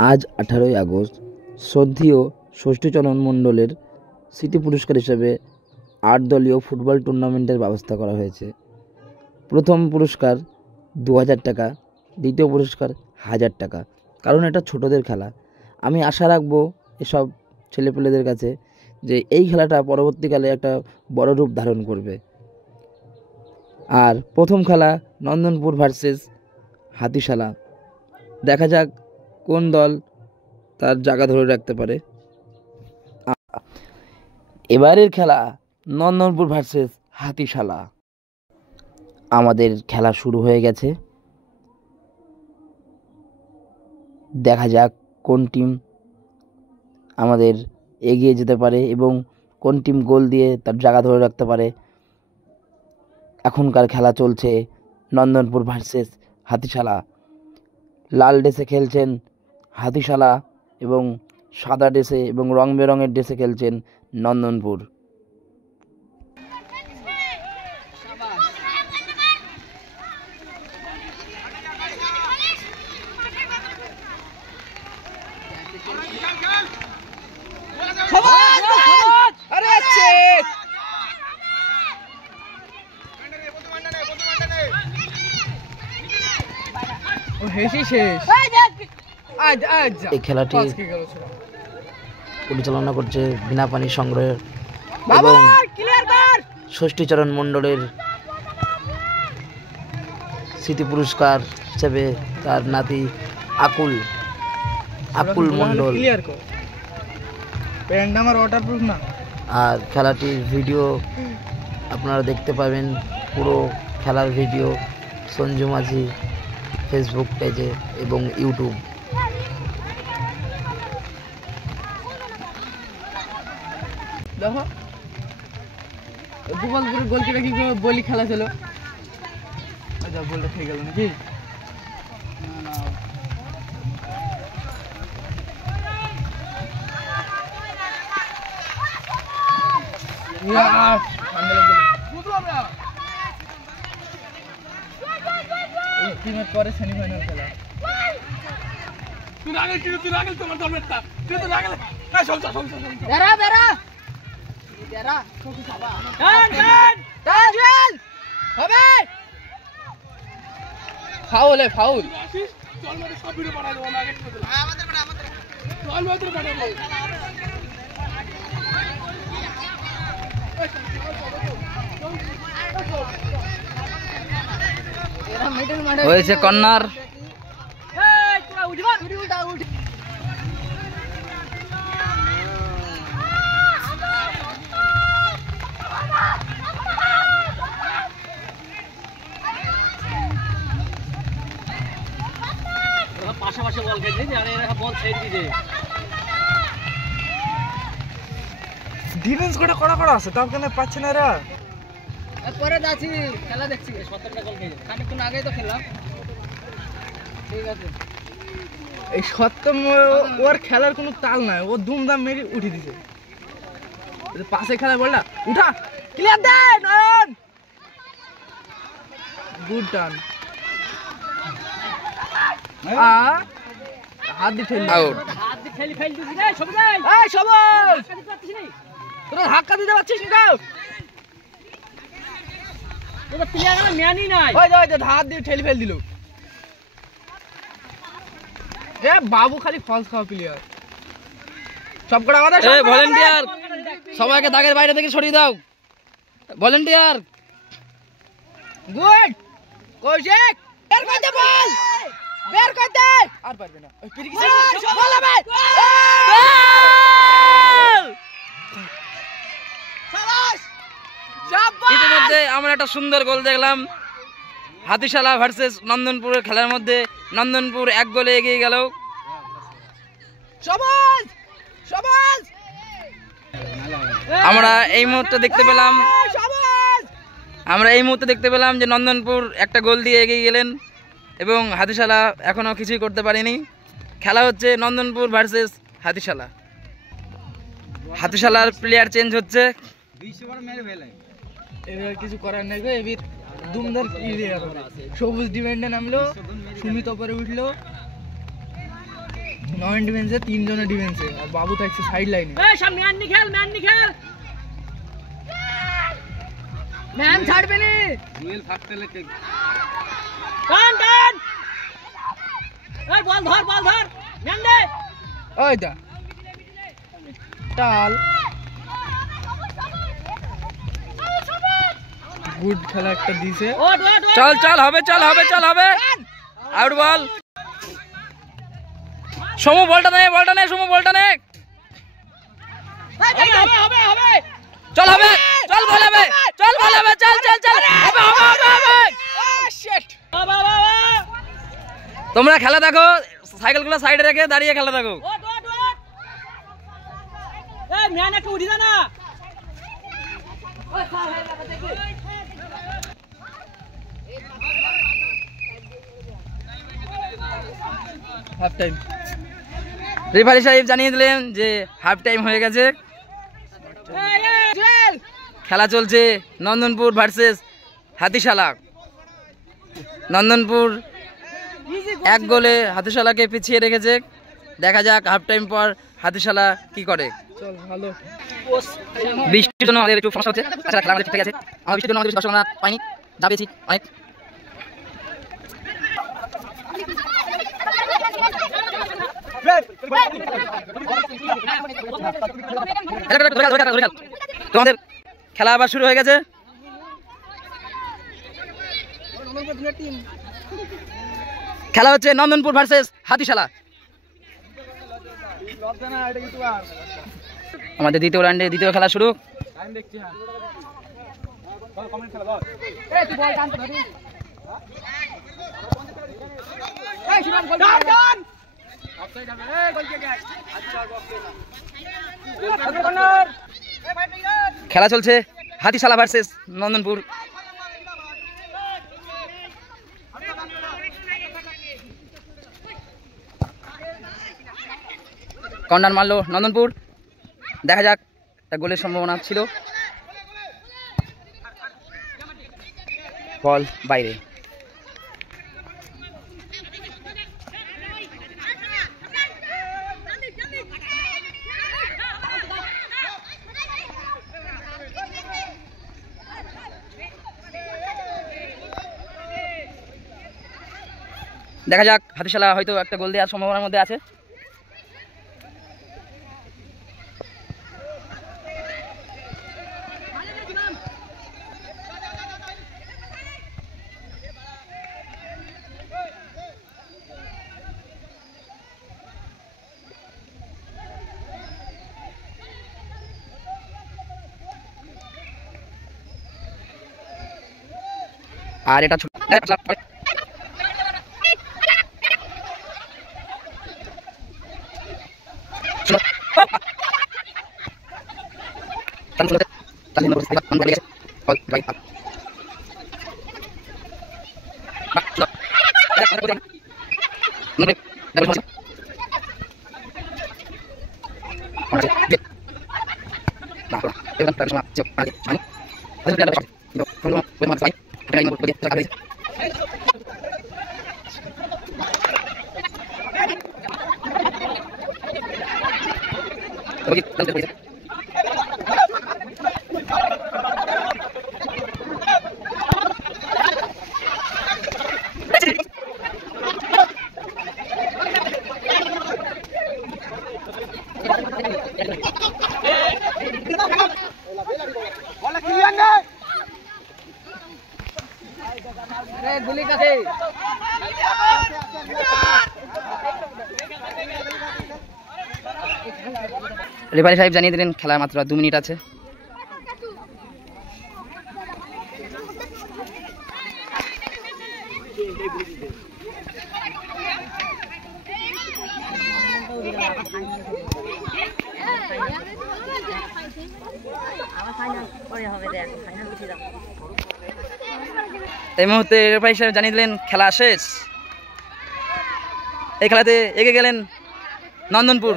আজ 18ই আগস্ট শ্রদ্ধেয় ষষ্ঠীচরণ মণ্ডলের স্মৃতি পুরস্কার হিসেবে 8 দলীয় ফুটবল টুর্নামেন্টের ব্যবস্থা করা হয়েছে। প্রথম পুরস্কার 2000 টাকা, দ্বিতীয় পুরস্কার 1000 টাকা। কারণ এটা ছোটদের খেলা। আমি আশা রাখবো এসব ছেলেপেলেদের কাছে যে এই খেলাটা পরবর্তীকালে একটা বড় রূপ ধারণ করবে। আর প্রথম খেলা নন্দনপুর ভার্সেস হাতিশালা। দেখা যাক কোন দল তার জায়গা ধরে রাখতে পারে। এবারের খেলা নন্দনপুর ভার্সেস হাতিশালা। আমাদের খেলা শুরু হয়ে গেছে। দেখা যাক কোন টিম আমাদের এগিয়ে যেতে পারে এবং কোন টিম গোল দিয়ে তার জায়গা ধরে রাখতে পারে। এখনকার খেলা চলছে নন্দনপুর ভার্সেস হাতিশালা। লাল ড্রেসে খেলছেন হাতিশালা এবং সাদা ড্রেসে এবং রং বেরঙের ড্রেসে খেলছেন নন্দনপুর। এই খেলাটি পরিচালনা করছে বিনা পানি সংগ্রহ এবং ষষ্ঠীচরণ মণ্ডলের স্মৃতি পুরস্কার হিসেবে তার নাতি আকুল মণ্ডল। আর খেলাটির ভিডিও আপনারা দেখতে পাবেন, পুরো খেলার ভিডিও সঞ্জু মাঝি ফেসবুক পেজে এবং ইউটিউব। দেখো গোপালপুরের গোলকিপার কি বলি খেলা ছিল, বলটা ঠিক গেল নাকি? পরে সেমিফাইনাল খেলা। ফাউল ফাউল হয়েছে কর্নার। পাশাপাশি বল খেলছে আর এরা বল ছেড়ে দিয়েছে। ডিফেন্স করা আছে, তাও কেন পাচ্ছে না এরা? পরে যাচ্ছি খেলা দেখছি। 17টা গোল খেয়েছে, খানিকক্ষণ আগেই তো খেললাম। ঠিক আছে, এই সত্যম ওর খেলার কোনো তাল নাই, ও ধুমধাম মেরে উঠে দিছে। পাশে খেলা বলটা উঠা, ক্লিয়ার দে নয়ন, গুড টার্ন। হাত দিয়ে ঠেলি আউট। হাত দিয়ে ঠেলি ফেল দিছিস রে সবুজ। এই সবুজ, দিতে পারছিস না, তোরা ধাক্কা দিতে পারছিস না? তোরা প্লেয়ার আমার ম্যানই নাই। ওই যে হাত দিয়ে ঠেলি ফেল দিল। এ বাবু খালি ফলস খাওয়া প্লেয়ার। সবকটা আমাদের ভলেন্টিয়ার, সবাইকে দাগের বাইরে থেকে সরিয়ে দাও। ভলেন্টিয়ার, গুড কৌশিক, বের করতে বল, বের করতে। আর পারবে না, ওই পিরিকি বল হবে। শাবাশ, শাবাশ। ইতিমধ্যে আমরা একটা সুন্দর গোল দেখলাম। হাতিশালা ভার্সেস নন্দনপুরের খেলার মধ্যে নন্দনপুর 1 গোলে এগিয়ে গেল। শাবাশ শাবাশ। আমরা এই মুহূর্তে দেখতে পেলাম যে নন্দনপুর একটা গোল দিয়ে এগিয়ে গেলেন এবং হাতিশালা এখনো কিছুই করতে পারেনি। খেলা হচ্ছে নন্দনপুর ভার্সেস হাতিশালা। হাতিশালার প্লেয়ার চেঞ্জ হচ্ছে। এবার কিছু করার নাই গো, এবার দুমদার সবুজ ডিফেন্ডে নামলো, সুমিত ওপরে উঠলো, নয়ন ডিফেন্সে, 3 জনের ডিফেন্সে, আর বাবু থাকছে সাইড লাইনে। এই সব ম্যান নি খেল ম্যান ছাড়বে নি জুয়েল ফাটতে লেগে টান এই বল ধর ম্যান দে ওই দা টাল গুড খেলা একটা দিছে। চল হবে আউট বল। সমু বলটা নে সমু বলটা নে। হবে চল বল হবে চল হবে শিট তোমরা খেলা দেখো, সাইকেলগুলো সাইডে রেখে দাঁড়িয়ে খেলা দেখো। এই ম্যান একটু উঠি যা না। Half time. রেফারি সাহেব জানিয়ে দিলেন যে হাফ টাইম হয়ে গেছে। খেলা চলছে নন্দনপুর ভার্সেস হাতিশালা। নন্দনপুর 1 গোলে হাতিশালাকে পিছিয়ে রেখেছে। দেখা যাক হাফ টাইম পর হাতিশালা কি করে। চল ভালো। বৃষ্টির জন্য আমাদের একটু সমস্যা হচ্ছে, তাছাড়া খেলা আমাদের ঠিক আছে। আমার বৃষ্টির জন্য আমাদের দর্শক আমরা পাইনি, যা পেয়েছি অনেক। তোমাদের খেলা আবার শুরু হয়ে গেছে। খেলা হচ্ছে নন্দনপুর ভার্সেস হাতিশালা। আমাদের দ্বিতীয় রাউন্ডে দ্বিতীয় খেলা শুরু। খেলা চলছে হাতিশালা ভার্সেস নন্দনপুর। কর্নার মারলো নন্দনপুর। দেখা যাক, একটা গোলের সম্ভাবনা ছিল। বল বাইরে। দেখা যাক, হাতিশালা হয়তো একটা গোল দেওয়ার সম্ভাবনার মধ্যে আছে। আর এটা ছোট রেফারি সাহেব জানিয়ে দিলেন খেলার মাত্র 2 মিনিট আছে। এই মুহূর্তে রেফারি সাহেব জানিয়ে দিলেন খেলা শেষ। এই খেলাতে এগিয়ে গেলেন নন্দনপুর।